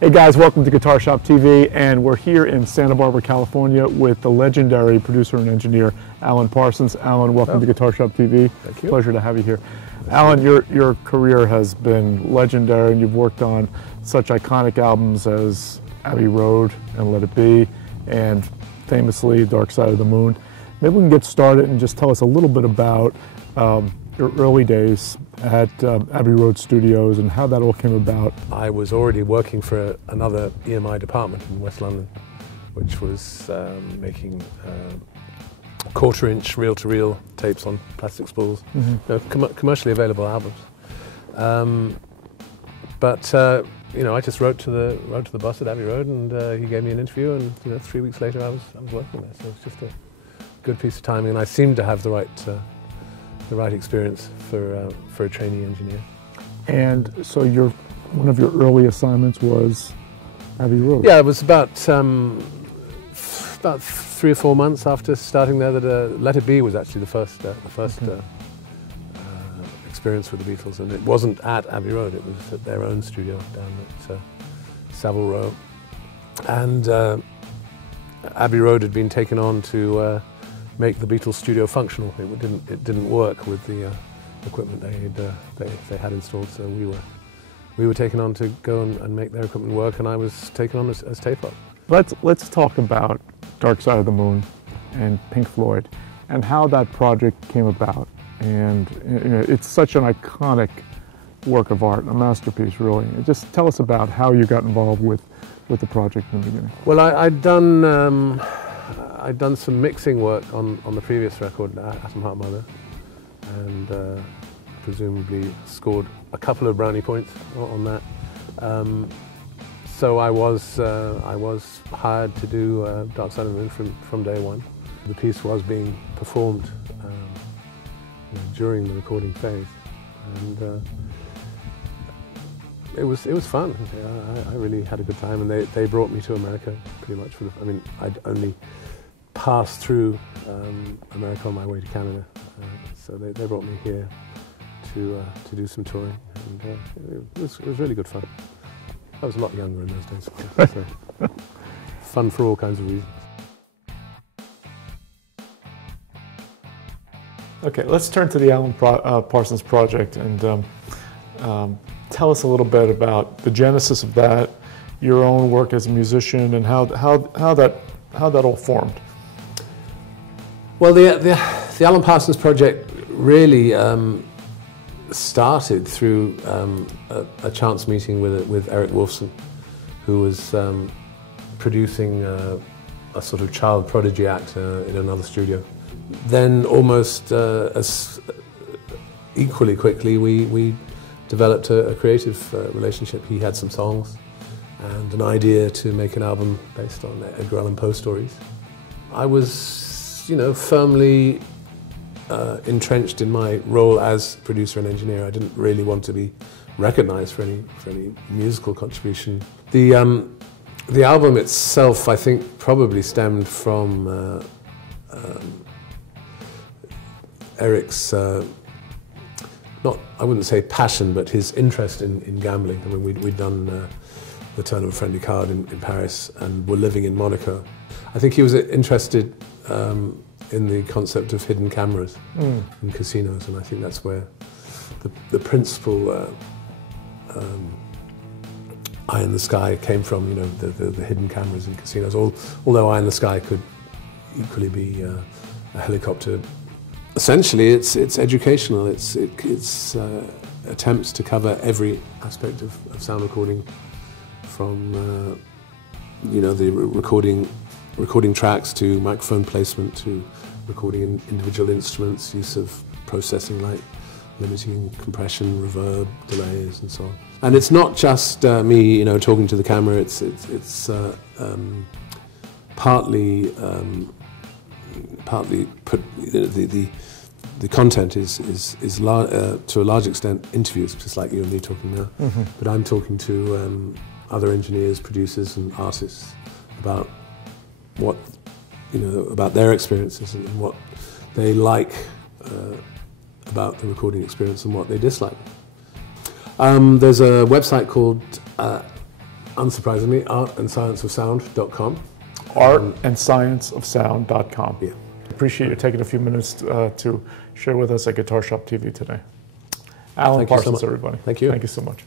Hey guys, welcome to Guitar Shop TV, and we're here in Santa Barbara, California with the legendary producer and engineer Alan Parsons. Alan, welcome to Guitar Shop TV. Thank you. Pleasure to have you here. Alan, your career has been legendary, and you've worked on such iconic albums as Abbey Road and Let It Be, and famously Dark Side of the Moon. Maybe we can get started and just tell us a little bit about your early days at Abbey Road Studios and how that all came about. I was already working for another EMI department in West London, which was making quarter-inch reel-to-reel tapes on plastic spools, commercially available albums. You know, I just wrote to the boss at Abbey Road, and he gave me an interview, and 3 weeks later I was working there. So it's just a good piece of timing, and I seemed to have the right experience for a trainee engineer. And so one of your early assignments was Abbey Road. Yeah, it was about 3 or 4 months after starting there that Let It Be was actually the first experience with the Beatles, and it wasn't at Abbey Road, it was at their own studio down at Savile Row. And Abbey Road had been taken on to make the Beatles studio functional. It didn't work with the equipment they had installed, so we were taken on to go and make their equipment work, and I was taken on as tape-op. Let's talk about Dark Side of the Moon and Pink Floyd and how that project came about. And it's such an iconic work of art, a masterpiece, really. And just tell us about how you got involved with the project in the beginning. Well, I'd done some mixing work on the previous record, Atom Heart Mother, and presumably scored a couple of brownie points on that. So I was hired to do Dark Side of the Moon from day one. The piece was being performed during the recording phase, and it was fun. I really had a good time, and they brought me to America pretty much. I'd only passed through America on my way to Canada, so they brought me here to do some touring, and it was really good fun. I was a lot younger in those days, of course, so fun for all kinds of reasons. Okay, let's turn to the Alan Parsons project, and tell us a little bit about the genesis of that, your own work as a musician, and how that all formed. Well, the Alan Parsons project really started through a chance meeting with Eric Wolfson, who was producing a sort of child prodigy act in another studio. Then almost as equally quickly we developed a creative relationship. He had some songs and an idea to make an album based on Edgar Allan Poe stories. I was, firmly entrenched in my role as producer and engineer. I didn't really want to be recognized for any musical contribution. The album itself, I think, probably stemmed from Eric's, I wouldn't say passion, but his interest in gambling. I mean, we'd done The Turn of a Friendly Card in Paris and were living in Monaco. I think he was interested in the concept of hidden cameras in casinos, and I think that's where the principal Eye in the Sky came from, the hidden cameras in casinos. Although Eye in the Sky could equally be a helicopter. Essentially, it's educational. It's attempts to cover every aspect of sound recording, from the recording tracks to microphone placement to recording individual instruments, use of processing like limiting compression, reverb, delays, and so on. And it's not just me, talking to the camera. It's partly put the content is to a large extent interviews, just like you and me talking now. But I'm talking to other engineers, producers, and artists about about their experiences and what they like about the recording experience and what they dislike. There's a website called unsurprisingly, artandscienceofsound.com. Artandscienceofsound.com. Yeah. Appreciate you taking a few minutes to share with us at Guitar Shop TV today. Alan Thank you so Parsons, much. everybody. Thank you. Thank you so much.